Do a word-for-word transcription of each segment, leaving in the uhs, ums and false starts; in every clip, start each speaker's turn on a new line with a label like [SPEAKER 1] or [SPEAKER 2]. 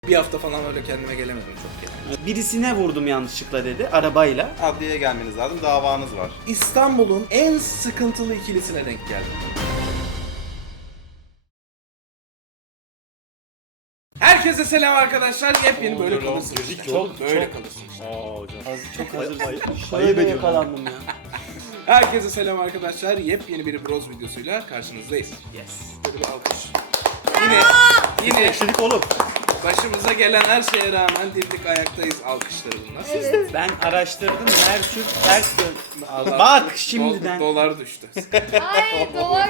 [SPEAKER 1] Bir hafta falan öyle kendime gelemedim çok yani.
[SPEAKER 2] Birisine vurdum yanlışlıkla dedi arabayla.
[SPEAKER 3] Adliyeye gelmeniz lazım, davanız var.
[SPEAKER 1] İstanbul'un en sıkıntılı ikilisine denk geldim. Herkese selam arkadaşlar. Yepyeni böyle kalırsınız. işte.
[SPEAKER 2] Çok
[SPEAKER 1] böyle
[SPEAKER 2] çok-
[SPEAKER 1] kalırsınız. işte.
[SPEAKER 4] Aa hocam.
[SPEAKER 2] Çok hazır.
[SPEAKER 4] Ayıp
[SPEAKER 2] Şöyle
[SPEAKER 4] ediyorum.
[SPEAKER 2] yakalandım ya.
[SPEAKER 1] Herkese selam arkadaşlar. Yepyeni bir Bros videosuyla karşınızdayız.
[SPEAKER 2] Yes.
[SPEAKER 1] Böyle bir alkış. Yine yine
[SPEAKER 4] Eşledik oğlum.
[SPEAKER 1] başımıza gelen her şeye rağmen dimdik ayaktayız. Alkışları bunlar.
[SPEAKER 2] Evet. Ben araştırdım. Merkür ters dön.
[SPEAKER 1] Allah-
[SPEAKER 2] Bak
[SPEAKER 1] Do-
[SPEAKER 2] şimdiden.
[SPEAKER 1] dolar düştü.
[SPEAKER 5] Ay dolar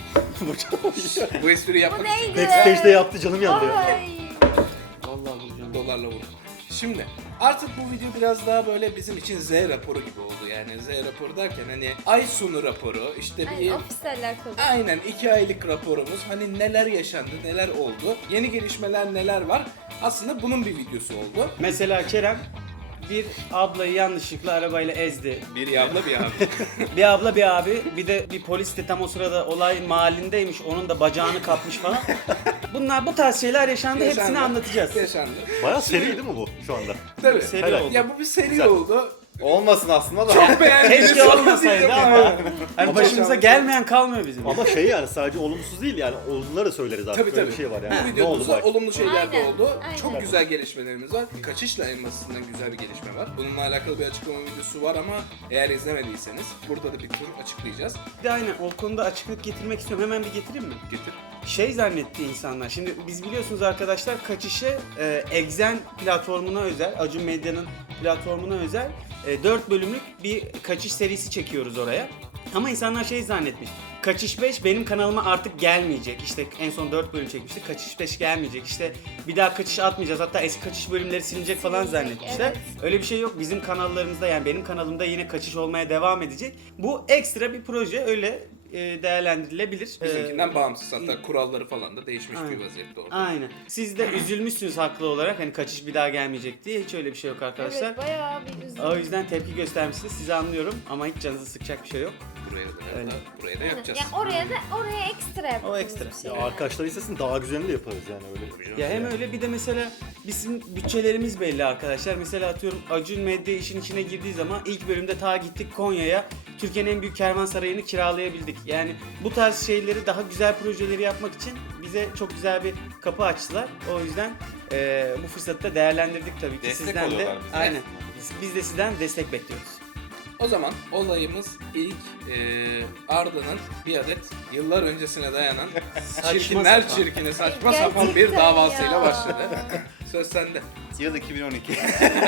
[SPEAKER 1] Bu espriyi
[SPEAKER 5] bu
[SPEAKER 1] yapmak için
[SPEAKER 5] neydi?
[SPEAKER 4] Backstage'de yaptı, canım yandı ya.
[SPEAKER 5] Ay.
[SPEAKER 2] Vallahi vuracağım.
[SPEAKER 1] dolarla vurdum. Şimdi artık bu video biraz daha böyle bizim için Z raporu gibi oldu. Yani Z raporu derken hani ay sonu raporu, işte bir
[SPEAKER 5] Ay, ofisle alakalı.
[SPEAKER 1] aynen iki aylık raporumuz. Hani neler yaşandı, neler oldu, yeni gelişmeler neler var. Aslında bunun bir videosu oldu.
[SPEAKER 2] Mesela Kerem bir ablayı yanlışlıkla arabayla ezdi.
[SPEAKER 1] Bir abla bir abi.
[SPEAKER 2] Bir abla bir abi bir de bir polis de tam o sırada olay mahallindeymiş. Onun da bacağını kapmış falan. Bunlar bu tarz şeyler yaşandı. Hepsini
[SPEAKER 1] Yaşandı.
[SPEAKER 2] anlatacağız.
[SPEAKER 1] Yaşandı.
[SPEAKER 4] Bayağı seri değil mi bu şu anda?
[SPEAKER 1] Tabii.
[SPEAKER 2] Seri
[SPEAKER 4] Helal.
[SPEAKER 2] oldu.
[SPEAKER 1] Ya bu bir seri
[SPEAKER 4] Güzel.
[SPEAKER 1] oldu.
[SPEAKER 3] Olmasın aslında da.
[SPEAKER 1] Çok beğendim.
[SPEAKER 2] Keşke olmasaydı ama hani
[SPEAKER 1] Ama
[SPEAKER 2] başımıza
[SPEAKER 1] çok-
[SPEAKER 2] gelmeyen kalmıyor bizim.
[SPEAKER 4] Ama şey yani sadece olumsuz değil yani olumluları da söyleriz artık.
[SPEAKER 1] Tabii,
[SPEAKER 4] Böyle
[SPEAKER 1] tabii.
[SPEAKER 4] bir şey var
[SPEAKER 1] Bu
[SPEAKER 4] yani. Ne oldu
[SPEAKER 1] videomuzda
[SPEAKER 4] bak.
[SPEAKER 1] olumlu şeyler de
[SPEAKER 5] Aynen,
[SPEAKER 1] oldu.
[SPEAKER 5] aynen.
[SPEAKER 1] Çok güzel gelişmelerimiz var. Kaçışla en basitinden güzel bir gelişme var. Bununla alakalı bir açıklama videosu var ama eğer izlemediyseniz burada da bir tur açıklayacağız.
[SPEAKER 2] Bir de aynen o konuda açıklık getirmek istiyorum. Hemen bir getireyim mi?
[SPEAKER 1] Getir.
[SPEAKER 2] Şey zannetti insanlar. Şimdi biz biliyorsunuz arkadaşlar kaçışı e, Exen platformuna özel, Acun Medya'nın platformuna özel e, dört bölümlük bir kaçış serisi çekiyoruz oraya. Ama insanlar şey zannetmiş. Kaçış beş benim kanalıma artık gelmeyecek. İşte en son dört bölüm çekmiştik. Kaçış beş gelmeyecek. İşte bir daha kaçış atmayacağız. Hatta eski kaçış bölümleri silinecek falan
[SPEAKER 5] Silinecek,
[SPEAKER 2] zannetmişler.
[SPEAKER 5] evet.
[SPEAKER 2] Öyle bir şey yok. Bizim kanallarımızda yani benim kanalımda yine kaçış olmaya devam edecek. Bu ekstra bir proje, öyle e, değerlendirilebilir.
[SPEAKER 1] Bizimkinden
[SPEAKER 2] Ee,
[SPEAKER 1] bağımsız. Hatta kuralları falan da değişmiş
[SPEAKER 2] Aynen.
[SPEAKER 1] bir vaziyette orada.
[SPEAKER 2] Aynen. Siz de üzülmüşsünüz haklı olarak hani kaçış bir daha gelmeyecek diye. Hiç öyle bir şey yok arkadaşlar.
[SPEAKER 5] Evet bayağı bir üzüldüm.
[SPEAKER 2] O yüzden tepki göstermişsiniz. Sizi anlıyorum ama hiç canınızı sıkacak bir şey yok.
[SPEAKER 1] Buraya da,
[SPEAKER 2] Öyle.
[SPEAKER 1] da buraya da yapacağız.
[SPEAKER 5] Yani oraya da oraya ekstra yapalım.
[SPEAKER 2] O ekstra.
[SPEAKER 5] bir şey.
[SPEAKER 4] Ya arkadaşlar istesin daha güzelini de yaparız yani öyle.
[SPEAKER 2] Ya hem öyle bir de mesela bizim bütçelerimiz belli arkadaşlar. Mesela atıyorum Acun Medya işin içine girdiği zaman ilk bölümde ta gittik Konya'ya. Türkiye'nin en büyük kervansarayını kiralayabildik. Yani bu tarz şeyleri, daha güzel projeleri yapmak için bize çok güzel bir kapı açtılar. O yüzden e, bu fırsatı da değerlendirdik tabii ki.
[SPEAKER 3] Destek
[SPEAKER 2] Sizden de
[SPEAKER 3] oluyorlar bize.
[SPEAKER 2] aynen. Biz, biz de sizden destek bekliyoruz.
[SPEAKER 1] O zaman olayımız ilk e, Arda'nın bir adet yıllar öncesine dayanan çirkinler
[SPEAKER 2] sapan.
[SPEAKER 1] çirkini saçma
[SPEAKER 5] Gerçekten
[SPEAKER 1] sapan bir davasıyla
[SPEAKER 5] ya.
[SPEAKER 1] başladı. Söz sende.
[SPEAKER 3] Yıl iki bin on iki.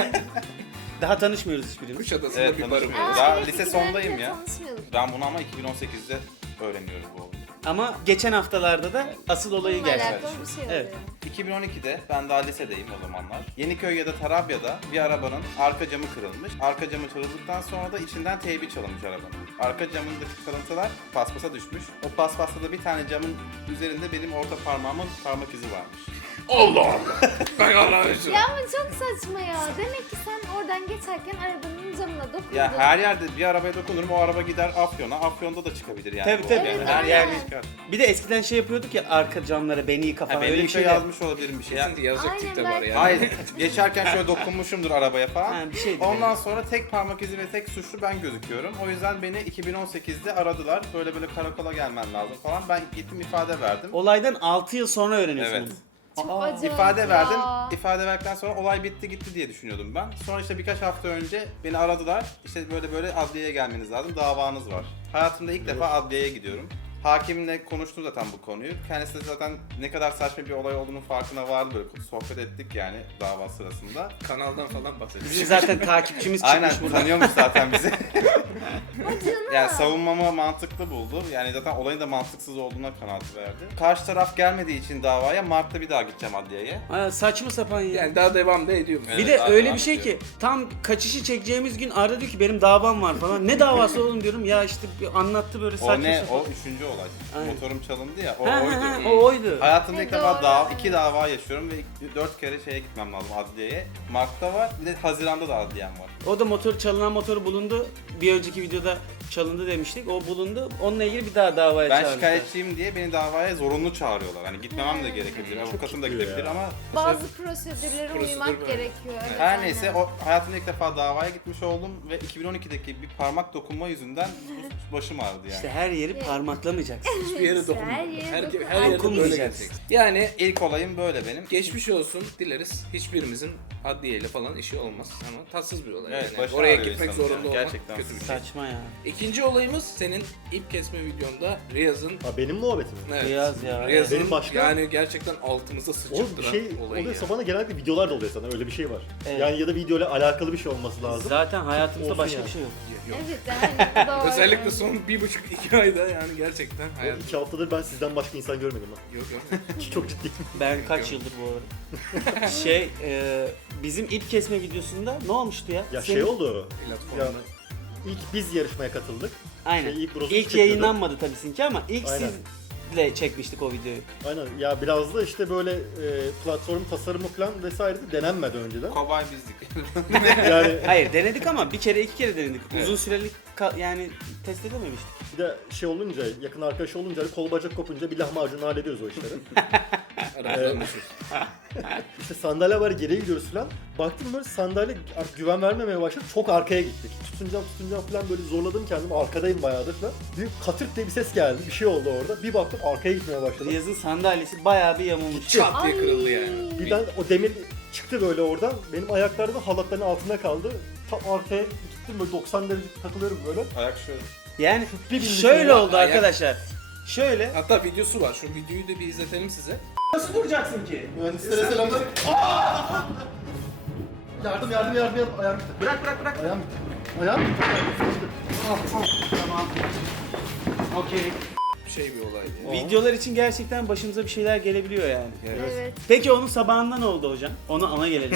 [SPEAKER 2] Daha tanışmıyoruz hiçbirimiz.
[SPEAKER 1] Kuşadası'nda
[SPEAKER 3] Evet,
[SPEAKER 1] bir barım
[SPEAKER 3] tanışmıyoruz.
[SPEAKER 1] var.
[SPEAKER 3] Daha
[SPEAKER 5] evet,
[SPEAKER 3] lise
[SPEAKER 5] iki
[SPEAKER 3] sondayım
[SPEAKER 5] bence
[SPEAKER 3] ya.
[SPEAKER 5] tanışmıyorduk.
[SPEAKER 3] Ben bunu ama iki bin on sekizde öğreniyorum bu olayı.
[SPEAKER 2] Ama geçen haftalarda da asıl olayı
[SPEAKER 5] Bununla alakalı
[SPEAKER 2] gerçekleşti.
[SPEAKER 5] bir şey oluyor.
[SPEAKER 2] Evet.
[SPEAKER 3] iki bin on ikide ben daha lisedeyim o zamanlar. Yeniköy ya da Tarabya'da bir arabanın arka camı kırılmış. Arka camı kırıldıktan sonra da içinden teybi çalınmış arabanın. Arka camındaki kalıntılar paspasa düşmüş. O paspasta da bir tane camın üzerinde benim orta parmağımın parmak izi varmış.
[SPEAKER 1] Allah Allah. Ben Allah'a şükür.
[SPEAKER 5] Ya ama çok saçma ya. Demek ki sen oradan geçerken arabanın camına dokundun.
[SPEAKER 3] Ya her yerde bir arabaya dokunurum, o araba gider Afyon'a. Afyon'da da çıkabilir yani.
[SPEAKER 2] Tabii,
[SPEAKER 3] bu.
[SPEAKER 2] tabii.
[SPEAKER 3] Yani
[SPEAKER 5] Evet,
[SPEAKER 3] her
[SPEAKER 5] aynen.
[SPEAKER 3] yerde çıkar.
[SPEAKER 2] Bir de eskiden şey yapıyorduk ya, arka camlara beni yıka
[SPEAKER 3] Ha,
[SPEAKER 2] falan,
[SPEAKER 3] benim
[SPEAKER 2] öyle bir
[SPEAKER 3] şey
[SPEAKER 2] şey
[SPEAKER 3] yazmış olabilirim bir şey.
[SPEAKER 1] Kesin yazacak
[SPEAKER 5] Aynen,
[SPEAKER 1] tip de var
[SPEAKER 5] belki.
[SPEAKER 1] yani.
[SPEAKER 3] Hayır, geçerken şöyle dokunmuşumdur arabaya falan.
[SPEAKER 2] Ha, bir şeydi
[SPEAKER 3] Ondan
[SPEAKER 2] yani.
[SPEAKER 3] sonra tek parmak izi ve tek suçlu ben gözüküyorum. O yüzden beni iki bin on sekizde aradılar. Böyle böyle karakola gelmen lazım falan. Ben gittim, ifade verdim.
[SPEAKER 2] Olaydan altı yıl sonra öğreniyorsun
[SPEAKER 3] Evet.
[SPEAKER 2] bunu.
[SPEAKER 5] Çok acayip
[SPEAKER 3] İfade
[SPEAKER 5] ya.
[SPEAKER 3] verdim. İfade verdikten sonra olay bitti gitti diye düşünüyordum ben. Sonra işte birkaç hafta önce beni aradılar. İşte böyle böyle adliyeye gelmeniz lazım. Davanız var. Hayatımda ilk defa adliyeye gidiyorum. Hakimle konuştum zaten bu konuyu. Kendisi de zaten ne kadar saçma bir olay olduğunun farkına vardı. Böyle sohbet ettik yani dava sırasında.
[SPEAKER 1] Kanaldan falan bahsediyor.
[SPEAKER 2] Bizim zaten takipçimiz çıkmış
[SPEAKER 3] Aynen,
[SPEAKER 2] buradan.
[SPEAKER 3] tanıyormuş zaten bizi.
[SPEAKER 5] Acına.
[SPEAKER 3] Yani savunmamı mantıklı buldu. Yani zaten olayın da mantıksız olduğuna kanaat verdi. Karşı taraf gelmediği için davaya Mart'ta bir daha gideceğim adliyeye.
[SPEAKER 2] Ha, saçma sapan ya.
[SPEAKER 1] Yani daha devam da ediyor.
[SPEAKER 3] Evet.
[SPEAKER 2] Bir de
[SPEAKER 3] daha
[SPEAKER 2] öyle
[SPEAKER 3] devam
[SPEAKER 2] bir şey
[SPEAKER 3] ediyor.
[SPEAKER 2] ki tam kaçışı çekeceğimiz gün arada diyor ki benim davam var falan. Ne davası oğlum diyorum ya, işte bir anlattı böyle
[SPEAKER 3] O
[SPEAKER 2] saçma
[SPEAKER 3] ne?
[SPEAKER 2] sapan.
[SPEAKER 3] O üçüncü olay.
[SPEAKER 2] Aynen.
[SPEAKER 3] Motorum çalındı ya, o
[SPEAKER 2] Ha, ha,
[SPEAKER 3] oydu.
[SPEAKER 2] ha, o oydu.
[SPEAKER 3] Hayatımda ilk
[SPEAKER 5] Ha,
[SPEAKER 3] defa
[SPEAKER 5] doğru.
[SPEAKER 3] dava, iki dava yaşıyorum ve dört kere şeye gitmem lazım, adliyeye. Mart'ta var, bir de Haziran'da da adliyem var.
[SPEAKER 2] O da motor, çalınan motoru bulundu. Bir önceki videoda çalındı demiştik. O bulundu. Onunla ilgili bir daha davaya
[SPEAKER 3] Ben
[SPEAKER 2] çağırmışlar.
[SPEAKER 3] şikayetçiyim diye beni davaya zorunlu çağırıyorlar. Hani gitmemem de gerekebilir, avukatım da
[SPEAKER 4] gidiyor
[SPEAKER 3] gidebilir
[SPEAKER 4] ya.
[SPEAKER 3] ama
[SPEAKER 5] Bazı prosedürlere
[SPEAKER 1] Prosedür
[SPEAKER 5] uymak
[SPEAKER 1] böyle.
[SPEAKER 5] gerekiyor. Evet,
[SPEAKER 3] her
[SPEAKER 5] aynen.
[SPEAKER 3] neyse o hayatımda ilk defa davaya gitmiş oldum ve iki bin on ikideki bir parmak dokunma yüzünden başım ağrıdı yani.
[SPEAKER 2] İşte her yeri parmaklamayacaksın.
[SPEAKER 1] Hiçbir yere
[SPEAKER 5] İşte
[SPEAKER 1] dokunma.
[SPEAKER 5] her yere
[SPEAKER 1] Her,
[SPEAKER 5] dokun-
[SPEAKER 1] her yere böyle
[SPEAKER 2] Dokunmayacaksın.
[SPEAKER 1] geleceksin. Yani
[SPEAKER 3] İlk olayım böyle benim.
[SPEAKER 1] geçmiş olsun dileriz. Hiçbirimizin adliyeyle falan işi olmaz ama tatsız bir olay.
[SPEAKER 3] Evet,
[SPEAKER 1] yani.
[SPEAKER 3] başı
[SPEAKER 1] Oraya
[SPEAKER 3] ağrıyor
[SPEAKER 1] gitmek
[SPEAKER 3] insanın
[SPEAKER 1] zorunda
[SPEAKER 3] yani.
[SPEAKER 1] olmak
[SPEAKER 3] Gerçekten
[SPEAKER 1] kötü bir şey.
[SPEAKER 2] Saçma ya.
[SPEAKER 1] İkinci olayımız senin ip kesme videonda Riyaz'ın
[SPEAKER 4] Ha, benim muhabbetim.
[SPEAKER 1] evet,
[SPEAKER 2] Riyaz ya.
[SPEAKER 1] Riyaz'ın
[SPEAKER 4] Benim başka-
[SPEAKER 1] yani gerçekten altımıza
[SPEAKER 4] Oğlum bir
[SPEAKER 1] sıçrattıran
[SPEAKER 4] şey
[SPEAKER 1] olayı.
[SPEAKER 4] oluyorsa
[SPEAKER 1] yani.
[SPEAKER 4] bana genellikle videolar da oluyor sana öyle bir şey var.
[SPEAKER 2] Evet.
[SPEAKER 4] Yani ya da videoyla alakalı bir şey olması lazım.
[SPEAKER 2] Zaten hayatımızda
[SPEAKER 4] Olsun
[SPEAKER 2] başka
[SPEAKER 4] yani.
[SPEAKER 2] bir şey yok.
[SPEAKER 1] Yok.
[SPEAKER 5] Evet yani doğru.
[SPEAKER 1] Özellikle son bir buçuk iki ayda yani gerçekten
[SPEAKER 4] O
[SPEAKER 1] hayat.
[SPEAKER 4] iki haftadır ben sizden başka insan görmedim ha.
[SPEAKER 1] Yok yok.
[SPEAKER 4] Çok ciddiyim.
[SPEAKER 2] Ben kaç yıldır bu arada. şey, e, bizim ip kesme videosunda ne olmuştu ya?
[SPEAKER 4] Ya
[SPEAKER 2] Senin-
[SPEAKER 4] şey oldu.
[SPEAKER 1] Platformda.
[SPEAKER 4] İlk biz yarışmaya katıldık.
[SPEAKER 2] Aynen.
[SPEAKER 4] Şey, ilk Bros'u
[SPEAKER 2] ilk
[SPEAKER 4] çekiyorduk.
[SPEAKER 2] yayınlanmadı tabii sizinki ama ilk
[SPEAKER 4] Aynen.
[SPEAKER 2] sizle çekmiştik o videoyu.
[SPEAKER 4] Aynen ya biraz da işte böyle e, platform tasarımı falan vesaire de denenmedi önceden.
[SPEAKER 3] Kobay bizdik.
[SPEAKER 4] Yani
[SPEAKER 2] Hayır denedik ama bir kere iki kere denedik.
[SPEAKER 1] Evet.
[SPEAKER 2] Uzun süreli ka- yani test edememiştik.
[SPEAKER 4] bir de şey olunca yakın arkadaş olunca hani kol bacak kopunca bir lahmacunla hallediyoruz o işleri.
[SPEAKER 1] Aramızda
[SPEAKER 4] Evet.
[SPEAKER 1] anlaşıyoruz.
[SPEAKER 4] İşte sandalye var geriye gidiyoruz falan. Baktım böyle sandalye artık güven vermemeye başladı. Çok arkaya gittik. Tutunacağım tutunacağım falan böyle zorladım kendimi. Arkadayım bayağıdır falan. Bir katırt diye bir ses geldi. Bir şey oldu orada. Bir baktım arkaya gitmeye başladım.
[SPEAKER 2] Riyaz'ın sandalyesi bayağı bir yamulmuş.
[SPEAKER 1] Çat diye
[SPEAKER 5] Ay.
[SPEAKER 1] kırıldı yani.
[SPEAKER 4] Birden o demir çıktı böyle oradan. Benim ayaklarım da halatların altında kaldı. Tam arkaya gittim böyle doksan derece takılıyorum böyle.
[SPEAKER 3] Ayak şu.
[SPEAKER 2] Yani
[SPEAKER 4] Bir bindik
[SPEAKER 2] şöyle
[SPEAKER 4] ya.
[SPEAKER 2] oldu
[SPEAKER 1] Ayak-
[SPEAKER 2] arkadaşlar. Şöyle.
[SPEAKER 1] Hatta videosu var. Şu videoyu da bir izletelim size.
[SPEAKER 2] Nasıl duracaksın ki?
[SPEAKER 4] Mühendislere selamlar. Yardım yardım yardım yardım. Ayağım gitti.
[SPEAKER 2] Bırak bırak bırak.
[SPEAKER 4] Ayağım gitti. Ayağım gitti.
[SPEAKER 2] Tamam. Okey.
[SPEAKER 1] Şey bir olaydı.
[SPEAKER 2] Videolar için gerçekten başımıza bir şeyler gelebiliyor yani.
[SPEAKER 5] Evet.
[SPEAKER 2] Peki onun sabahında ne oldu hocam? Ona ana gelelim.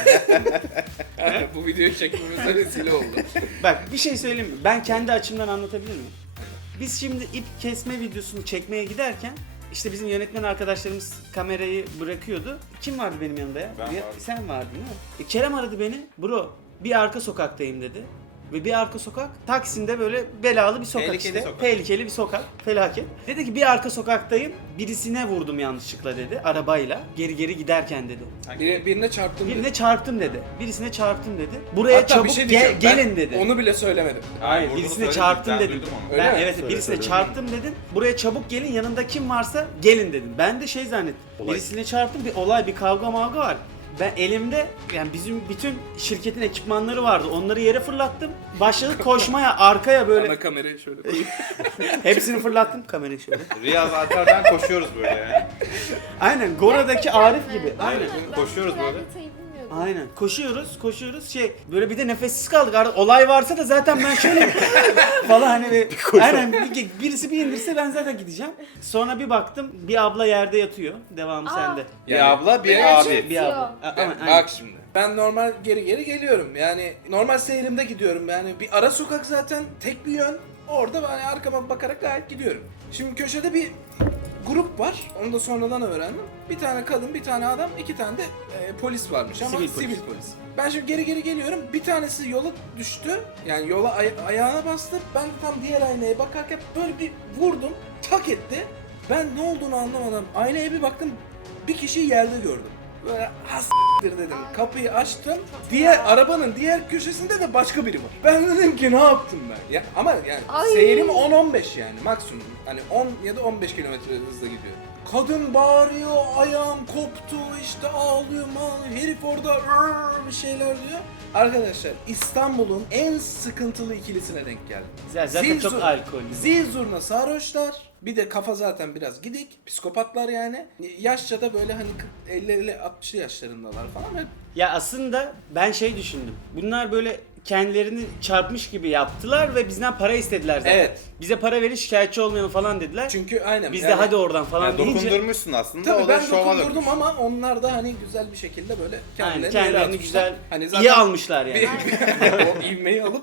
[SPEAKER 1] Bu videoyu çekmemizde vesile oldu.
[SPEAKER 2] Bak bir şey söyleyeyim mi? Ben kendi açımdan anlatabilir miyim? Biz şimdi ip kesme videosunu çekmeye giderken işte bizim yönetmen arkadaşlarımız kamerayı bırakıyordu. Kim vardı benim yanımda ya?
[SPEAKER 3] Ben
[SPEAKER 2] Ya-
[SPEAKER 3] vardım.
[SPEAKER 2] Sen vardın değil mi? E, Kerem aradı beni. Bro bir arka sokaktayım dedi. Ve bir arka sokak Taksim'de böyle belalı bir sokak
[SPEAKER 3] Tehlikeli
[SPEAKER 2] işte.
[SPEAKER 3] sokak.
[SPEAKER 2] Tehlikeli bir sokak. Felaket. Dedi ki bir arka sokaktayım. Birisine vurdum yanlışlıkla dedi. Arabayla. Geri geri giderken dedi.
[SPEAKER 1] Bir, birine çarptım. dedi.
[SPEAKER 2] Birine çarptım dedi. Birisine çarptım dedi. Buraya
[SPEAKER 1] Hatta
[SPEAKER 2] çabuk
[SPEAKER 1] bir şey
[SPEAKER 2] ge-
[SPEAKER 1] diyeceğim. Ben
[SPEAKER 2] gelin dedi.
[SPEAKER 1] Onu bile söylemedim.
[SPEAKER 2] Hayır,
[SPEAKER 3] vurduğunu
[SPEAKER 2] birisine
[SPEAKER 3] söyledim,
[SPEAKER 2] çarptım
[SPEAKER 3] ben
[SPEAKER 2] dedim.
[SPEAKER 3] duydum onu.
[SPEAKER 1] Öyle
[SPEAKER 2] Ben
[SPEAKER 1] mi?
[SPEAKER 2] evet
[SPEAKER 4] Söyle,
[SPEAKER 2] birisine
[SPEAKER 4] söyle.
[SPEAKER 2] çarptım dedim. Buraya çabuk gelin, yanında kim varsa gelin dedim. Ben de şey zannettim.
[SPEAKER 4] Olay.
[SPEAKER 2] Birisine çarptım, bir olay, bir kavga mavga var. Ben elimde yani bizim bütün şirketin ekipmanları vardı. Onları yere fırlattım. Başladık koşmaya arkaya böyle.
[SPEAKER 1] Ana kamerayı şöyle koyayım.
[SPEAKER 2] Hepsini fırlattım kamerayı şöyle.
[SPEAKER 3] Riyaz Alper'den koşuyoruz böyle yani.
[SPEAKER 2] Aynen Gora'daki Arif gibi.
[SPEAKER 5] Ben-
[SPEAKER 2] Aynen.
[SPEAKER 5] ben
[SPEAKER 3] Koşuyoruz
[SPEAKER 5] bu kadar
[SPEAKER 3] böyle.
[SPEAKER 5] detayı bilmiyordum.
[SPEAKER 2] Aynen. Koşuyoruz, koşuyoruz. Şey, böyle bir de nefessiz kaldık. Artık olay varsa da zaten ben şöyle falan hani bir, aynen bir- birisi bir indirse ben zaten gideceğim. Sonra bir baktım bir abla yerde yatıyor. Devamı
[SPEAKER 5] Aa.
[SPEAKER 2] sende.
[SPEAKER 3] Bir abla, bir
[SPEAKER 1] Ben-
[SPEAKER 3] abi.
[SPEAKER 2] Bir abla. A-
[SPEAKER 1] Ben-
[SPEAKER 2] Ama, aynen.
[SPEAKER 1] bak şimdi. Ben normal geri geri geliyorum. Yani normal seyrimde gidiyorum. Yani bir ara sokak zaten tek bir yön. Orada ben arkama bakarak gayet gidiyorum. Şimdi köşede bir grup var. Onu da sonradan öğrendim. Bir tane kadın, bir tane adam, iki tane de e, polis varmış ama
[SPEAKER 2] Sivil
[SPEAKER 1] sivil
[SPEAKER 2] polis.
[SPEAKER 1] polis. Ben şimdi geri geri geliyorum. Bir tanesi yola düştü. Yani yola ay- ayağına bastı. Ben de tam diğer aynaya bakarken böyle bir vurdum. Tak etti. Ben ne olduğunu anlamadan aynaya bir baktım. Bir kişiyi yerde gördüm. Böyle has**tir dedim. Kapıyı açtım. Diğer arabanın diğer köşesinde de başka biri var. Ben dedim ki ne yaptım ben? Ya ama yani
[SPEAKER 5] Ay.
[SPEAKER 1] seyrim on on beş yani maksimum. Hani on ya da on beş kilometre hızla gidiyor. Kadın bağırıyor, ayağım koptu, işte ağlıyor, ağlıyor. Herif orada "Rrr" bir şeyler diyor. Arkadaşlar İstanbul'un en sıkıntılı ikilisine denk geldim.
[SPEAKER 2] Zaten
[SPEAKER 1] Zil
[SPEAKER 2] çok
[SPEAKER 1] zur-
[SPEAKER 2] alkollü.
[SPEAKER 1] Zil zurna sarhoşlar. Bir de kafa zaten biraz gidik. Psikopatlar yani. Yaşça da böyle hani elli altmış yaşlarındalar falan. Hep
[SPEAKER 2] Ya aslında ben şey düşündüm. Bunlar böyle kendilerini çarpmış gibi yaptılar ve bizden para istediler zaten.
[SPEAKER 1] Evet.
[SPEAKER 2] Bize para verin şikayetçi olmayalım falan dediler.
[SPEAKER 1] çünkü aynen.
[SPEAKER 2] Biz de hadi oradan falan
[SPEAKER 3] Yani
[SPEAKER 2] deyince
[SPEAKER 3] dokundurmuşsun aslında,
[SPEAKER 1] Tabii
[SPEAKER 3] o da
[SPEAKER 1] ben
[SPEAKER 3] şova
[SPEAKER 1] dokundurdum
[SPEAKER 3] dönmüş.
[SPEAKER 1] ama onlar da hani güzel bir şekilde böyle
[SPEAKER 2] aynen,
[SPEAKER 1] kendilerini, yere
[SPEAKER 2] kendilerini
[SPEAKER 1] atmışlar.
[SPEAKER 2] güzel
[SPEAKER 1] Hani
[SPEAKER 2] iyi almışlar yani.
[SPEAKER 1] bir, o ivmeyi alıp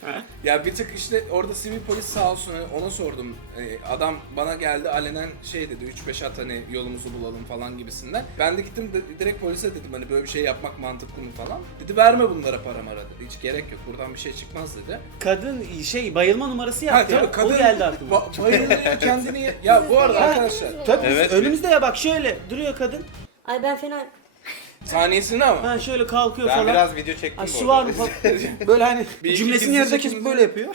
[SPEAKER 1] Ya bir tık işte orada sivil polis sağ olsun, ona sordum. Ee, adam bana geldi alenen şey dedi, üç beş at hani yolumuzu bulalım falan gibisinden. Ben de gittim de, direkt polise dedim hani böyle bir şey yapmak mantıklı mı falan. Dedi verme bunlara para mara dedi. Hiç gerek yok, buradan bir şey çıkmaz dedi.
[SPEAKER 2] Kadın şey bayılma numarası
[SPEAKER 1] Ha
[SPEAKER 2] yaptı ya.
[SPEAKER 1] tabii kadın
[SPEAKER 2] O geldi aklıma.
[SPEAKER 1] ba- bayılıyor kendini. Ya bu arada arkadaşlar
[SPEAKER 2] Tabii
[SPEAKER 3] Evet.
[SPEAKER 2] önümüzde ya bak şöyle duruyor kadın.
[SPEAKER 6] Ay ben fena...
[SPEAKER 1] saniyesinde ama.
[SPEAKER 2] Ha şöyle kalkıyor
[SPEAKER 3] Ben
[SPEAKER 2] falan.
[SPEAKER 3] biraz video çektim
[SPEAKER 2] Ay
[SPEAKER 3] bu
[SPEAKER 2] su var mı
[SPEAKER 3] arada.
[SPEAKER 2] falan. Böyle hani
[SPEAKER 1] Bir iki
[SPEAKER 2] cümlesinin
[SPEAKER 1] çizgi
[SPEAKER 2] yarıda
[SPEAKER 1] çekimde-
[SPEAKER 2] kesip böyle yapıyor.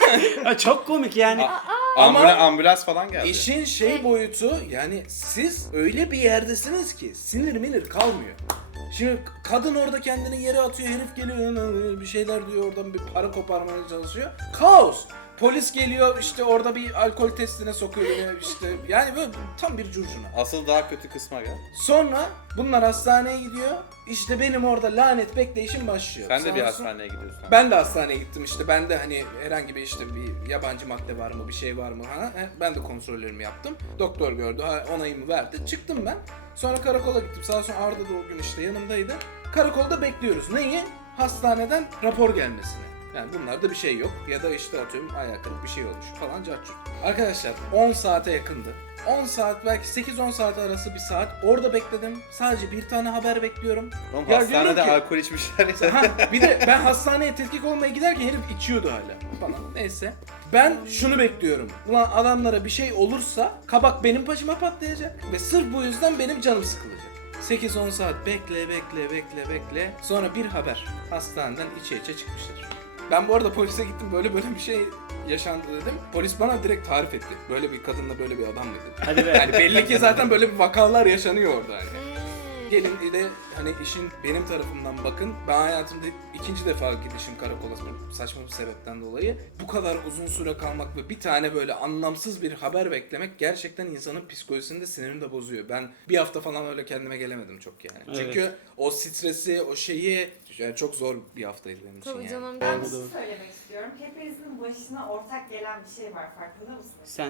[SPEAKER 2] Ha, çok komik yani.
[SPEAKER 1] Ama-
[SPEAKER 3] Ambula- ambulans falan geldi.
[SPEAKER 1] İşin şey boyutu yani siz öyle bir yerdesiniz ki sinir minir kalmıyor. Şimdi kadın orada kendini yere atıyor, herif geliyor bir şeyler diyor, oradan bir para koparmaya çalışıyor. Kaos. Polis geliyor işte orada bir alkol testine sokuyor beni işte yani böyle tam bir curcuna.
[SPEAKER 3] Asıl daha kötü kısma gel.
[SPEAKER 1] Sonra bunlar hastaneye gidiyor. İşte benim orada lanet bekleyişim başlıyor.
[SPEAKER 3] Sen de bir
[SPEAKER 1] Sağ olsun.
[SPEAKER 3] hastaneye gidiyorsun.
[SPEAKER 1] Ben de hastaneye gittim işte. Ben de hani herhangi bir işte bir yabancı madde var mı, bir şey var mı ha? he, Ben de kontrollerimi yaptım. Doktor gördü, ha, onayımı verdi. Çıktım ben. Sonra karakola gittim. Sağ olsun Arda da o gün işte yanımdaydı. Karakolda bekliyoruz. Neyi? Hastaneden rapor gelmesini. Yani bunlarda bir şey yok. Ya da işte atıyorum ayağı kırık bir şey olmuş falan carçurt. Arkadaşlar on saate yakındı. on saat belki sekiz on saat arası bir saat. Orada bekledim. Sadece bir tane haber bekliyorum.
[SPEAKER 3] Oğlum
[SPEAKER 1] Ya
[SPEAKER 3] hastanede
[SPEAKER 1] diyorum ki-
[SPEAKER 3] alkol içmişler ya.
[SPEAKER 1] Ha, bir de ben hastaneye tetkik olmaya giderken herif içiyordu hala falan. Neyse. Ben şunu bekliyorum. Ulan adamlara bir şey olursa kabak benim başıma patlayacak. Ve sırf bu yüzden benim canım sıkılacak. sekiz on saat bekle bekle bekle bekle. Sonra bir haber. Hastaneden içe içe çıkmışlar. Ben bu arada polise gittim, böyle böyle bir şey yaşandı dedim. Polis bana direkt tarif etti. Böyle bir kadınla böyle bir adam dedi.
[SPEAKER 2] Hadi be.
[SPEAKER 1] Yani belli ki zaten böyle bir vakalar yaşanıyor orada hani.
[SPEAKER 5] Hmm.
[SPEAKER 1] Gelin bir de hani işin benim tarafımdan bakın. Ben hayatımda ikinci defa gidişim karakola saçma bir sebepten dolayı. Bu kadar uzun süre kalmak ve bir tane böyle anlamsız bir haber beklemek gerçekten insanın psikolojisini de sinirini de bozuyor. Ben bir hafta falan öyle kendime gelemedim çok yani.
[SPEAKER 2] Evet.
[SPEAKER 1] Çünkü o stresi, o şeyi yani çok zor bir haftaydı benim için
[SPEAKER 5] Tabii
[SPEAKER 1] yani.
[SPEAKER 5] canım.
[SPEAKER 7] Ben bir şey söylemek istiyorum. Hepinizin başına ortak gelen bir şey var. Farkında mısınız?
[SPEAKER 2] Sen.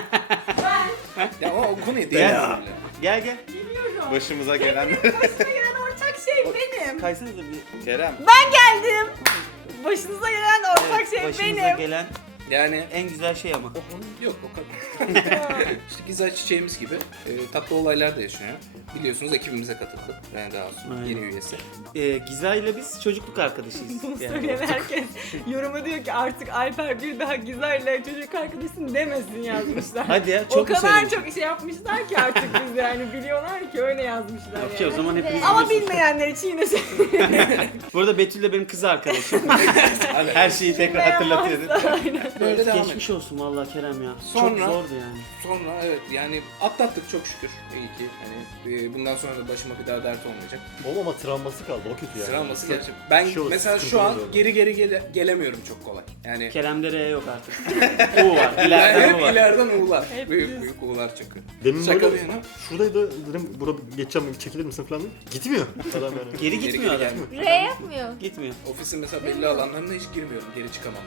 [SPEAKER 7] Ben
[SPEAKER 1] Ya o, o konuya
[SPEAKER 2] Gel.
[SPEAKER 1] değinmedim bile.
[SPEAKER 2] Gel gel.
[SPEAKER 7] biliyorum.
[SPEAKER 3] Başımıza gelenler.
[SPEAKER 7] Başına gelen ortak şey benim.
[SPEAKER 2] Kaysanıza bir.
[SPEAKER 3] Kerem.
[SPEAKER 7] Geldim. Başınıza gelen ortak
[SPEAKER 2] Evet,
[SPEAKER 7] şey
[SPEAKER 2] başımıza
[SPEAKER 7] benim.
[SPEAKER 2] gelen
[SPEAKER 1] Yani
[SPEAKER 2] en güzel şey ama.
[SPEAKER 1] yok o kadar. İşte güzel çiçeğimiz gibi e, tatlı olaylar da yaşanıyor. Biliyorsunuz ekibimize katıldı. Ben daha sonra
[SPEAKER 2] Aynen.
[SPEAKER 1] yeni üyesi.
[SPEAKER 2] Ee, Giza ile biz çocukluk arkadaşıyız.
[SPEAKER 6] Bunu
[SPEAKER 2] Yani.
[SPEAKER 6] söyleyen herkes yoruma diyor ki artık Alper bir daha Gizay'la çocuk arkadaşısın demesin yazmışlar.
[SPEAKER 2] Hadi ya
[SPEAKER 6] O
[SPEAKER 2] çok mu
[SPEAKER 6] kadar
[SPEAKER 2] söylemişim?
[SPEAKER 6] çok şey yapmışlar ki artık biz yani biliyorlar ki öyle yazmışlar
[SPEAKER 2] Yok ki o
[SPEAKER 6] yani.
[SPEAKER 2] zaman hepiniz
[SPEAKER 6] Ama
[SPEAKER 2] biliyorsunuz.
[SPEAKER 6] bilmeyenler için yine şey.
[SPEAKER 2] Bu arada Betül de benim kız arkadaşım. Her şeyi tekrar hatırlatıyor.
[SPEAKER 6] Aynen.
[SPEAKER 1] Böyle devam
[SPEAKER 2] Geçmiş olsun vallahi Kerem ya.
[SPEAKER 1] Sonra-
[SPEAKER 2] Çok zordu yani.
[SPEAKER 1] Sonra evet yani atlattık çok şükür. İyi ki hani e, bundan sonra da başıma bir daha dert olmayacak.
[SPEAKER 4] Oğlum ama travması kaldı, o kötü yani.
[SPEAKER 1] Sıralaması gerçek. Ben
[SPEAKER 4] Şey oldu,
[SPEAKER 1] mesela
[SPEAKER 4] sıkıntı
[SPEAKER 1] şu an
[SPEAKER 4] oluyor.
[SPEAKER 1] geri geri gele- gelemiyorum çok kolay. Yani
[SPEAKER 2] Kerem'de R yok artık. U var.
[SPEAKER 1] yani
[SPEAKER 2] İleriden
[SPEAKER 1] hep
[SPEAKER 2] U var.
[SPEAKER 1] ileriden uğular.
[SPEAKER 6] Hep
[SPEAKER 1] büyük
[SPEAKER 6] düz.
[SPEAKER 1] büyük uğular çünkü.
[SPEAKER 4] Demin
[SPEAKER 1] Şaka
[SPEAKER 4] böyle
[SPEAKER 1] bir yana.
[SPEAKER 4] şuradaydı dedim bura geçeceğim çekilir misin falan dedim. Gitmiyor adam yani.
[SPEAKER 2] Geri
[SPEAKER 1] Geri
[SPEAKER 2] gitmiyor
[SPEAKER 1] geri
[SPEAKER 2] adam.
[SPEAKER 1] gelmiyor.
[SPEAKER 5] R yapmıyor.
[SPEAKER 2] Gitmiyor.
[SPEAKER 1] Ofisin mesela belli alanlarına hiç girmiyorum. Geri çıkamam.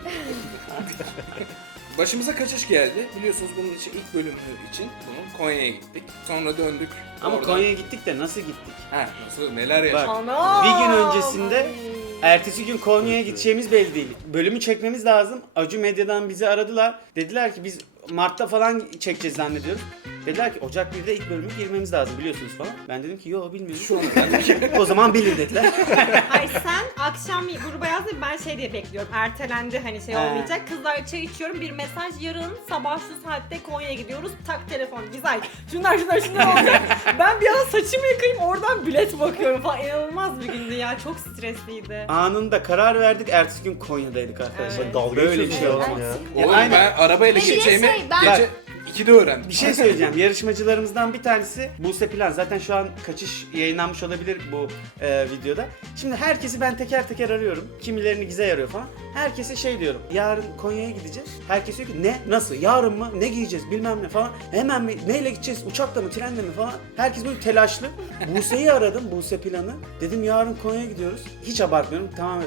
[SPEAKER 1] Başımıza kaçış geldi. Biliyorsunuz bunun için ilk bölümü için bunun Konya'ya gittik. Sonra döndük.
[SPEAKER 2] Ama
[SPEAKER 1] Oradan-
[SPEAKER 2] Konya'ya gittik de nasıl gittik?
[SPEAKER 1] Ha, nasıl neler yaşadık.
[SPEAKER 2] Bak.
[SPEAKER 6] Ana!
[SPEAKER 2] Bir gün öncesinde
[SPEAKER 6] Ay.
[SPEAKER 2] ertesi gün Konya'ya gideceğimiz belli değil. Bölümü çekmemiz lazım. Acı Medya'dan bizi aradılar. Dediler ki biz Mart'ta falan çekeceğiz zannediyoruz. Dediler ki Ocak birde ilk bölümü girmemiz lazım biliyorsunuz falan. Ben dedim ki yo bilmiyorum.
[SPEAKER 1] Şu an ben
[SPEAKER 2] O zaman bilin dediler.
[SPEAKER 6] Hayır sen akşam gruba yazdın ben şey diye bekliyorum. Ertelendi hani şey
[SPEAKER 2] He.
[SPEAKER 6] olmayacak. Kızlar çay içiyorum bir mesaj yarın sabah şu saatte Konya'ya gidiyoruz. Tak telefon Gizay. Şunlar şunlar şunlar olacak. Ben bir an saçımı yıkayayım oradan bilet bakıyorum falan. İnanılmaz bir gündü ya. Çok stresliydi.
[SPEAKER 2] Anında karar verdik. Ertesi gün Konya'daydık arkadaşlar.
[SPEAKER 6] Evet.
[SPEAKER 4] Dalga
[SPEAKER 2] Böyle bir
[SPEAKER 4] geçiyorsun
[SPEAKER 2] şey
[SPEAKER 4] ya.
[SPEAKER 2] olamaz.
[SPEAKER 4] Ya.
[SPEAKER 1] Oğlum
[SPEAKER 2] Aynen.
[SPEAKER 1] ben arabayla
[SPEAKER 5] Bir de
[SPEAKER 1] geçeceğimi
[SPEAKER 5] şey, ben-
[SPEAKER 1] gece ikide öğrendim.
[SPEAKER 2] Bir şey söyleyeceğim. Yarışmacılarımızdan bir tanesi Buse Plan. Zaten şu an kaçış yayınlanmış olabilir bu e, videoda. Şimdi herkesi ben teker teker arıyorum. Kimilerini Gizay arıyor falan. Herkese şey diyorum. Yarın Konya'ya gideceğiz. Herkes diyor ki ne? Nasıl? Yarın mı? Ne giyeceğiz? Bilmem ne falan. Hemen mi? Neyle gideceğiz? Uçakla mı? Trenle mi falan? Herkes böyle telaşlı. Buse'yi aradım. Buse Plan'ı. Dedim yarın Konya'ya gidiyoruz. Hiç abartmıyorum. Tamamen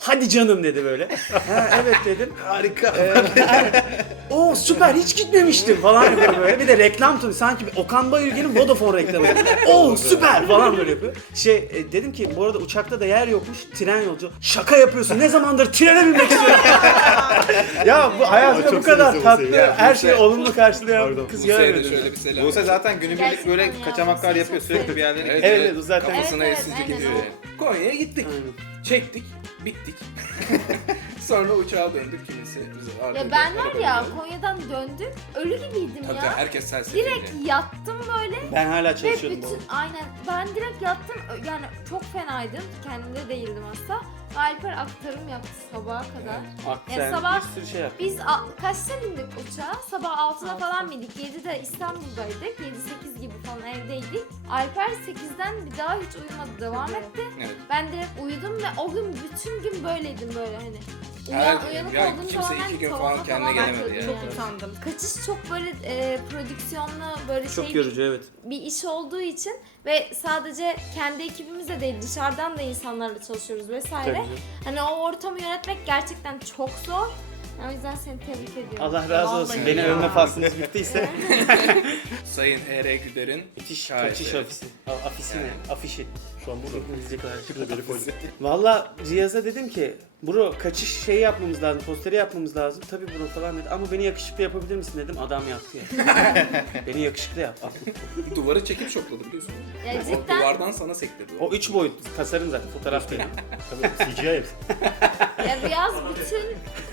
[SPEAKER 2] Hadi canım dedi böyle. Ha, evet dedim.
[SPEAKER 3] Harika.
[SPEAKER 2] O süper hiç gitmemiştim falan yapıyor böyle. Bir de reklam tonu sanki bir Okan Bayülgen'in Vodafone reklamı. O süper falan böyle yapıyor. Şey e, dedim ki bu arada uçakta da yer yokmuş. Tren yolcu. Şaka yapıyorsun. Ne zamandır trene binmek istiyorum. Ya bu hayatımda
[SPEAKER 4] çok
[SPEAKER 2] bu kadar
[SPEAKER 4] sevindim
[SPEAKER 2] tatlı,
[SPEAKER 4] Buse'yi ya.
[SPEAKER 2] her şeyi olumlu karşılayan
[SPEAKER 4] Pardon.
[SPEAKER 2] kız
[SPEAKER 1] Buse'ye de
[SPEAKER 2] görmedim.
[SPEAKER 1] şöyle bir selam.
[SPEAKER 3] Buse zaten günübirlik
[SPEAKER 5] Gerçekten
[SPEAKER 3] böyle
[SPEAKER 5] ya,
[SPEAKER 3] kaçamaklar
[SPEAKER 5] Buse'yi
[SPEAKER 3] yapıyor
[SPEAKER 5] çok
[SPEAKER 3] sürekli bir yerlere
[SPEAKER 1] Evet,
[SPEAKER 3] gidiyor.
[SPEAKER 2] Evet, evet, o zaten.
[SPEAKER 1] Kafasına
[SPEAKER 5] Evet,
[SPEAKER 1] esince
[SPEAKER 5] evet,
[SPEAKER 1] gidiyor
[SPEAKER 5] aynen.
[SPEAKER 1] yani. Konya'ya gittik.
[SPEAKER 2] Aynen.
[SPEAKER 1] Çektik. Bittik. Sonra uçağa döndük kimisi. Biz
[SPEAKER 5] Ya
[SPEAKER 1] arkada
[SPEAKER 5] ben var ya
[SPEAKER 1] arabayla.
[SPEAKER 5] Konya'dan döndük. Ölü gibiydim
[SPEAKER 1] Tabii
[SPEAKER 5] ya.
[SPEAKER 1] tabii, herkes sersefildi.
[SPEAKER 5] Direkt yattım böyle.
[SPEAKER 2] Ben hala
[SPEAKER 5] Ve
[SPEAKER 2] çalışıyordum bu
[SPEAKER 5] bütün
[SPEAKER 2] arada.
[SPEAKER 5] aynen ben direkt yattım yani çok fenaydım kendimde değildim asla. Alper aktarım yaptı sabaha kadar.
[SPEAKER 2] Bak
[SPEAKER 5] Ya
[SPEAKER 2] sen
[SPEAKER 5] sabah-
[SPEAKER 2] bir sürü şey yap.
[SPEAKER 5] Biz a- kaçta bindik uçağa? Sabah altıda falan bindik. yedide İstanbul'daydık. yedi sekiz gibi falan evdeydik. Alper sekizden bir daha hiç uyumadı. Devam etti.
[SPEAKER 1] Evet.
[SPEAKER 5] Ben direkt uyudum ve o gün bütün gün böyleydim böyle hani.
[SPEAKER 1] Her
[SPEAKER 5] Uyan,
[SPEAKER 1] gün,
[SPEAKER 5] uyanık
[SPEAKER 1] ya
[SPEAKER 5] olduğum
[SPEAKER 1] kimse
[SPEAKER 5] zaman
[SPEAKER 1] iki
[SPEAKER 5] ben
[SPEAKER 1] gün
[SPEAKER 5] tavana
[SPEAKER 1] falan kendine
[SPEAKER 5] falan
[SPEAKER 1] gelemedi
[SPEAKER 5] atıyordum
[SPEAKER 1] yani.
[SPEAKER 6] Çok utandım.
[SPEAKER 5] Kaçış çok böyle e, prodüksiyonlu böyle
[SPEAKER 2] Çok
[SPEAKER 5] şey
[SPEAKER 2] yorucu evet.
[SPEAKER 5] bir iş olduğu için ve sadece kendi ekibimizle değil dışarıdan da insanlarla çalışıyoruz vesaire.
[SPEAKER 2] Tabii canım.
[SPEAKER 5] Hani o ortamı yönetmek gerçekten çok zor. O yüzden seni tebrik ediyorum.
[SPEAKER 2] Allah razı olsun.
[SPEAKER 6] Vallahi
[SPEAKER 2] Beni
[SPEAKER 6] ya.
[SPEAKER 2] övme faslınız bittiyse.
[SPEAKER 1] Sayın E R Güder'in
[SPEAKER 2] Müthiş
[SPEAKER 1] Şahit,
[SPEAKER 2] kaçış
[SPEAKER 1] evet.
[SPEAKER 2] afisi. A- Afisi
[SPEAKER 1] Yani.
[SPEAKER 2] ne? Afişi.
[SPEAKER 4] Şu an burada.
[SPEAKER 2] İngilizce kadar.
[SPEAKER 4] Şurada beni koydum.
[SPEAKER 2] Valla Riyaz'a dedim ki bro kaçış şeyi yapmamız lazım, posteri yapmamız lazım. Tabii bro falan dedi ama beni yakışıklı yapabilir misin dedim. Adam yaptı ya. Beni yakışıklı yap.
[SPEAKER 1] duvarı çekip şokladı biliyorsun.
[SPEAKER 5] Ya
[SPEAKER 1] O
[SPEAKER 5] cidden
[SPEAKER 1] duvardan sana sektirdi.
[SPEAKER 2] O üç boyut tasarım zaten fotoğraf değil.
[SPEAKER 4] Tabii C G I hepsi.
[SPEAKER 5] ya Riyaz bütün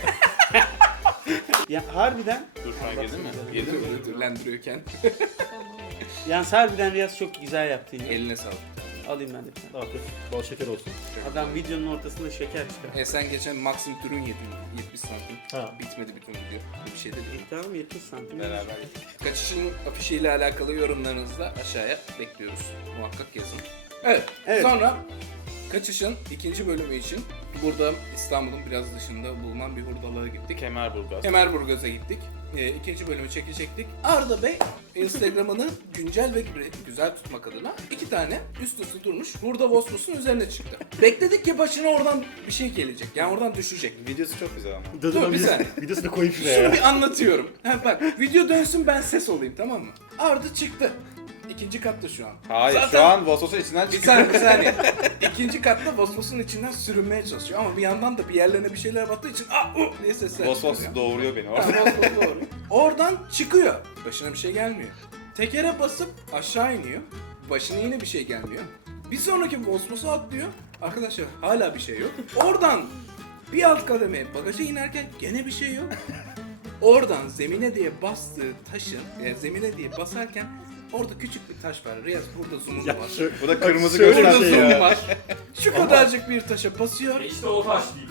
[SPEAKER 2] Ya harbiden,
[SPEAKER 3] Dur şu an girdin mi?
[SPEAKER 1] Yedim mi? Ödüllendiriyorken.
[SPEAKER 2] yani harbiden Riyaz çok güzel yaptı yine.
[SPEAKER 1] Eline sağlık.
[SPEAKER 2] Alayım ben de bir tane.
[SPEAKER 4] Afiyet. Bol şeker olsun.
[SPEAKER 2] Adam videonun ortasında şeker çıkar.
[SPEAKER 1] E sen geçen Maxim Dürün yedin yetmiş santim.
[SPEAKER 4] Ha.
[SPEAKER 1] Bitmedi bütün video. Bir şey dedim.
[SPEAKER 2] Tamam yetmiş santim.
[SPEAKER 3] Beraber.
[SPEAKER 1] Kaçışın afişiyle alakalı yorumlarınızı da aşağıya bekliyoruz. Muhakkak yazın. Evet.
[SPEAKER 2] Evet.
[SPEAKER 1] Sonra Kaçışın ikinci bölümü için burada İstanbul'un biraz dışında bulunan bir hurdalığa gittik.
[SPEAKER 3] Kemerburgaz.
[SPEAKER 1] Kemerburgaz'a gittik. E, ikinci bölümü çekecektik. Arda Bey Instagram'ını güncel ve güzel tutmak adına iki tane üst üste durmuş hurda Vosmus'un üzerine çıktı. Bekledik ki başına oradan bir şey gelecek. Yani oradan düşecek.
[SPEAKER 3] Videosu çok güzel ama.
[SPEAKER 4] Dur
[SPEAKER 1] Dur,
[SPEAKER 4] dur
[SPEAKER 1] bir
[SPEAKER 4] videosu-
[SPEAKER 1] saniye.
[SPEAKER 4] Videosunu koyayım şuraya
[SPEAKER 1] Şunu
[SPEAKER 4] ya.
[SPEAKER 1] bir anlatıyorum. Ha, bak video dönsün ben ses olayım tamam mı? Arda çıktı. İkinci katta şu an.
[SPEAKER 3] Hayır
[SPEAKER 1] Zaten-
[SPEAKER 3] şu an Vosos'un içinden
[SPEAKER 1] Bir
[SPEAKER 3] çıkıyor.
[SPEAKER 1] saniye bir saniye. İkinci katta Vosvos'un içinden sürünmeye çalışıyor ama bir yandan da bir yerlerine bir şeyler battığı için ah uh diye sesler
[SPEAKER 3] Vosos
[SPEAKER 1] çıkıyor.
[SPEAKER 3] doğuruyor beni
[SPEAKER 1] Ha,
[SPEAKER 3] orada.
[SPEAKER 1] Vosvos doğru. Oradan çıkıyor. Başına bir şey gelmiyor. Tekere basıp aşağı iniyor. Başına yine bir şey gelmiyor. Bir sonraki Vosvos'u atlıyor. Arkadaşlar hala bir şey yok. Oradan bir alt kademeye bagaja inerken gene bir şey yok. Oradan zemine diye bastığı taşın, e, zemine diye basarken orada küçük bir taş var. Riyaz burada zoom'u
[SPEAKER 4] Ya
[SPEAKER 1] var.
[SPEAKER 4] şu,
[SPEAKER 3] Bu da kırmızı
[SPEAKER 4] Şöyle
[SPEAKER 3] göster.
[SPEAKER 1] Burada
[SPEAKER 4] bir şey
[SPEAKER 1] zoom
[SPEAKER 4] ya.
[SPEAKER 1] var. Şu kadarcık bir taşa basıyor.
[SPEAKER 8] İşte o taş değil.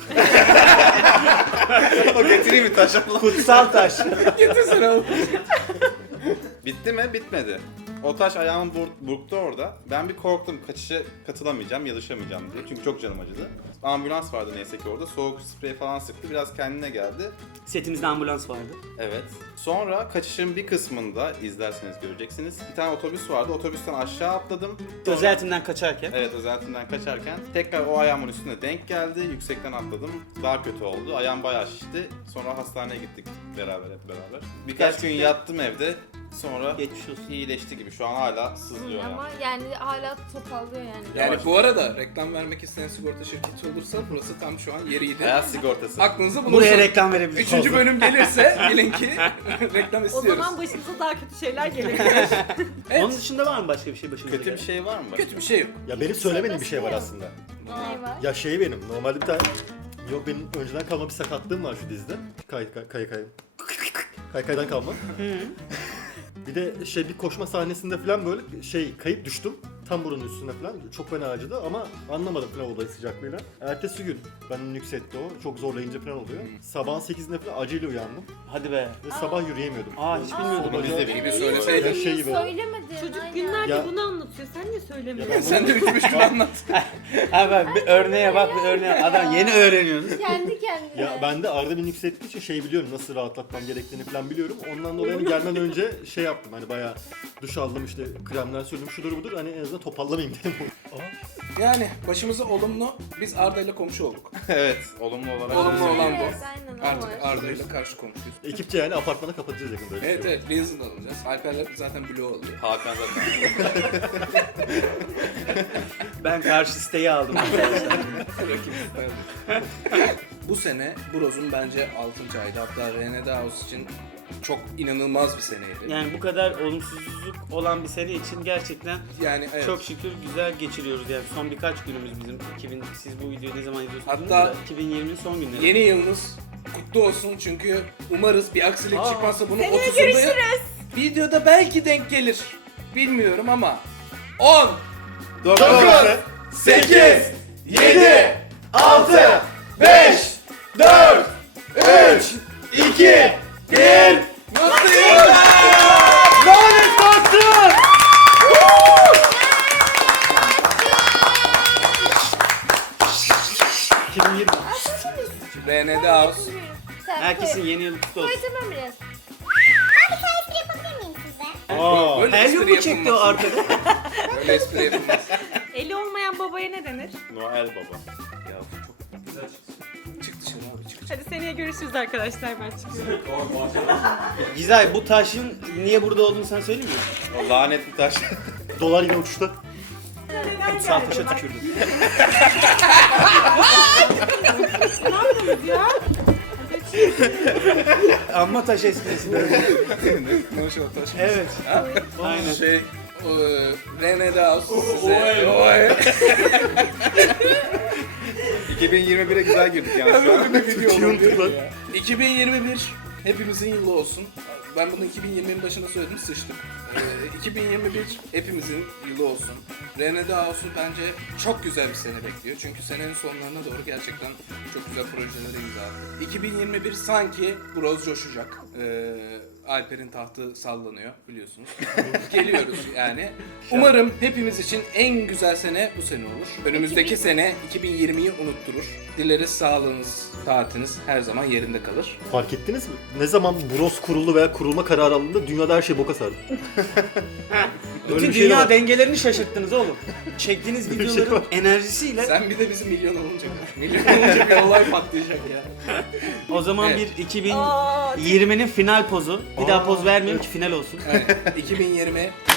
[SPEAKER 3] O getireyim mi taş Allah.
[SPEAKER 2] Kutsal taş.
[SPEAKER 1] Getirsene oğlum.
[SPEAKER 3] Bitti mi? Bitmedi. O taş ayağımı bur- burktu orada. Ben bir korktum. Kaçışa katılamayacağım, yarışamayacağım diye. Çünkü çok canım acıdı. Ambulans vardı neyse ki orada. Soğuk sprey falan sıktı. Biraz kendine geldi.
[SPEAKER 2] Setimizde ambulans vardı.
[SPEAKER 3] Evet. Sonra kaçışın bir kısmında izlerseniz göreceksiniz. Bir tane otobüs vardı. Otobüsten aşağı atladım. Sonra-
[SPEAKER 2] Özeltimden kaçarken.
[SPEAKER 3] Evet özeltinden kaçarken tekrar o ayağımın üstüne denk geldi. Yüksekten atladım. Daha kötü oldu. Ayağım bayağı şişti. Sonra hastaneye gittik beraber hep beraber. Birkaç gün
[SPEAKER 2] Gerçekten-
[SPEAKER 3] yattım evde. Sonra
[SPEAKER 2] Geçmiş olsun.
[SPEAKER 3] iyileşti gibi. Şu an hala sızlıyor yani.
[SPEAKER 5] ama yani hala toparlıyor yani.
[SPEAKER 1] Yani
[SPEAKER 3] Yavaş.
[SPEAKER 1] bu arada reklam vermek isteyen sigorta şirketi olursa burası tam şu an yeriydi.
[SPEAKER 3] Hayat sigortası.
[SPEAKER 1] Aklınızda bulunsun.
[SPEAKER 2] Buraya reklam verebiliriz.
[SPEAKER 1] Üçüncü bölüm gelirse bilin ki reklam
[SPEAKER 6] O
[SPEAKER 1] istiyoruz.
[SPEAKER 6] zaman başımıza daha kötü şeyler gelebilir.
[SPEAKER 1] Evet.
[SPEAKER 2] Onun dışında var mı başka bir şey başımıza
[SPEAKER 3] Kötü bir
[SPEAKER 2] gelen?
[SPEAKER 3] şey var mı?
[SPEAKER 1] Kötü bir şey yok.
[SPEAKER 4] Ya benim söylemediğim bir şey var aslında.
[SPEAKER 5] Ne var?
[SPEAKER 4] Ya şey benim, normalde bir tane... Yok benim önceden kalma bir sakatlığım var şu dizide. Kay kay kay kay. Kay kaydan kalma. Bir de şey bir koşma sahnesinde falan böyle şey kayıp düştüm. Tam burunun üstüne falan. Çok fena acıdı ama anlamadım falan olayı sıcaklığıyla. Ertesi gün benden yükseltti o. Çok zorlayınca falan oluyor. Sabahın sekizinde falan acıyla uyandım.
[SPEAKER 2] Hadi be.
[SPEAKER 4] Ve sabah yürüyemiyordum.
[SPEAKER 2] Aa hiç bilmiyordum.
[SPEAKER 3] Bunu biz de
[SPEAKER 1] Gibi
[SPEAKER 3] bilmiyoruz.
[SPEAKER 1] söyleseydin.
[SPEAKER 4] Ya şey gibi.
[SPEAKER 5] Söylemedin.
[SPEAKER 6] Çocuk
[SPEAKER 5] aynen.
[SPEAKER 6] günlerde
[SPEAKER 4] Ya-
[SPEAKER 6] bunu anlatıyor. Sen niye
[SPEAKER 4] Ya
[SPEAKER 6] söylemiyorsun?
[SPEAKER 4] ben
[SPEAKER 1] Sen de üç beş gün anlat.
[SPEAKER 2] Ha bak bir örneğe bak bir örneğe. Adam yeni öğreniyorsun.
[SPEAKER 5] Kendi kendine.
[SPEAKER 4] Ya ben de arada bir yükselttiği için şey biliyorum nasıl rahatlatmam gerektiğini falan biliyorum. Ondan dolayı hani gelmeden önce şey yaptım hani bayağı duş aldım işte kremler sürdüm şudur budur hani en azından toparlamayayım dedim. Aa,
[SPEAKER 1] Yani başımıza olumlu biz Arda ile komşu olduk.
[SPEAKER 3] Evet, olumlu olarak.
[SPEAKER 1] Olumlu olan bu.
[SPEAKER 5] Evet aynen o
[SPEAKER 1] Artık
[SPEAKER 5] var.
[SPEAKER 1] Arda ile karşı komşuyuz.
[SPEAKER 4] Ekipçe yani apartmanı kapatacağız yakında. öyle bir
[SPEAKER 1] Evet
[SPEAKER 4] şey.
[SPEAKER 1] evet benzin alacağız. Alperler zaten bloğu alıyor.
[SPEAKER 3] Hakan zaten.
[SPEAKER 2] Ben karşı siteyi aldım.
[SPEAKER 1] Rakip Bu sene Broz'un bence altıncı aydı. Hatta Rene House için çok inanılmaz bir seneydi.
[SPEAKER 2] Yani bu kadar olumsuzluk olan bir sene için gerçekten
[SPEAKER 1] Yani evet.
[SPEAKER 2] çok şükür güzel geçiriyoruz. Yani son birkaç günümüz bizim iki bin siz bu videoyu ne zaman izliyorsunuz?
[SPEAKER 1] Hatta
[SPEAKER 2] bilmiyorum da iki bin yirminin son günleri.
[SPEAKER 1] Yeni yılınız kutlu olsun çünkü umarız bir aksilik
[SPEAKER 2] Aa,
[SPEAKER 1] çıkmazsa bunun
[SPEAKER 6] seneye
[SPEAKER 1] otuzunda
[SPEAKER 6] görüşürüz.
[SPEAKER 1] videoda belki denk gelir. Bilmiyorum ama on,
[SPEAKER 3] dokuz,
[SPEAKER 1] sekiz, yedi, altı, beş, dört, üç, iki, bir. Mutlu yıllar!
[SPEAKER 4] Lanet olsun! iki bin yirmi.
[SPEAKER 1] Rene House.
[SPEAKER 2] Herkesin yeni yılı kutlu olsun.
[SPEAKER 5] Koytamam biraz.
[SPEAKER 4] Aa,
[SPEAKER 1] Böyle
[SPEAKER 2] Helyum
[SPEAKER 1] espri
[SPEAKER 2] mu çekti o
[SPEAKER 1] yapılmaz.
[SPEAKER 2] arkada?
[SPEAKER 1] Böyle espri yapılmaz.
[SPEAKER 6] Eli olmayan babaya ne denir?
[SPEAKER 3] Noel Baba.
[SPEAKER 1] Ya çok güzel çıktı. Çık dışarı abi çık.
[SPEAKER 6] Hadi seneye görüşürüz arkadaşlar, ben çıkıyorum.
[SPEAKER 2] Gizay, bu taşın niye burada olduğunu sen söyleyeyim mi?
[SPEAKER 3] O lanetli taş.
[SPEAKER 4] Dolar yine uçtu.
[SPEAKER 2] Sağ taşa tükürdüm. Amma taş esprisi böyle.
[SPEAKER 1] Konuşalım taş.
[SPEAKER 2] Evet.
[SPEAKER 1] Aynen. Şey, e, Rene House size. Oy.
[SPEAKER 3] iki bin yirmi bire güzel girdik yalnız. şu an.
[SPEAKER 4] Yuntuklar.
[SPEAKER 1] iki bin yirmi bir hepimizin yılı olsun. Ben bunu iki bin yirminin başında söyledim, sıçtık. Ee, iki bin yirmi bir hepimizin yılı olsun. Rene House'u bence çok güzel bir sene bekliyor. Çünkü senenin sonlarına doğru gerçekten çok güzel projelere imza attı. iki bin yirmi bir sanki Broz coşacak. Ee, Alper'in tahtı sallanıyor biliyorsunuz. Geliyoruz yani. Umarım hepimiz için en güzel sene bu sene olur. Önümüzdeki sene iki bin yirmiyi unutturur. Dileriz sağlığınız, taatiniz her zaman yerinde kalır.
[SPEAKER 4] Fark ettiniz mi? Ne zaman Bros kuruldu veya kurulma kararı alındı dünyada her şey boka sardı. Öyle
[SPEAKER 2] Bütün
[SPEAKER 4] bir şey
[SPEAKER 2] dünya
[SPEAKER 4] var.
[SPEAKER 2] dengelerini şaşırttınız oğlum. Çektiğiniz
[SPEAKER 4] Öyle bir şey
[SPEAKER 2] videoların
[SPEAKER 4] var.
[SPEAKER 2] enerjisiyle
[SPEAKER 1] Sen bir de bizim milyon olunca, milyon olunca bir olay patlayacak ya.
[SPEAKER 2] o zaman
[SPEAKER 1] Evet.
[SPEAKER 2] bir iki bin
[SPEAKER 6] Aa,
[SPEAKER 2] yirminin final pozu. Bir daha
[SPEAKER 4] Aa,
[SPEAKER 2] poz vermiyorum ki final olsun.
[SPEAKER 1] Yani iki bin yirmi